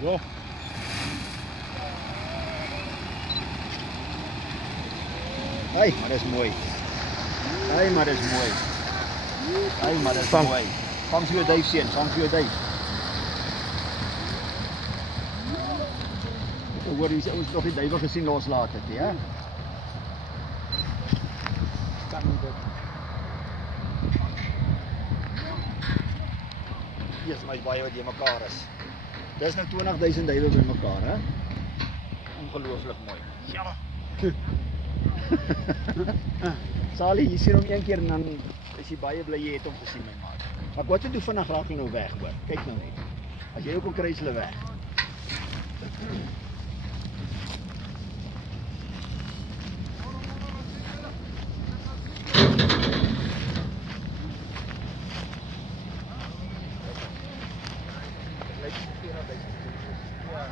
Ja. Hey, maar dat is mooi. Hey, maar dat is mooi. Hey, maar dat is Vang. mooi. Vang vir jou duif seun, vang vir jou duif. Hoor, hier is ons nog die duiwe gesien loslaat het, ja? Kan nie dit. Hier is my baie wat jy mekaar is. Dis nou 20.000 duiwe by mekaar, hè? Ongelooflik mooi. Ja. Sally, jy sien hom een keer en dan is jy baie bly jy het hom gesien, my maat. Maar wat se doen vinnig raak hulle nou weg, hoor. Kyk nou net. As jy ook kon kry hulle weg. Lyk 40.000. Ja.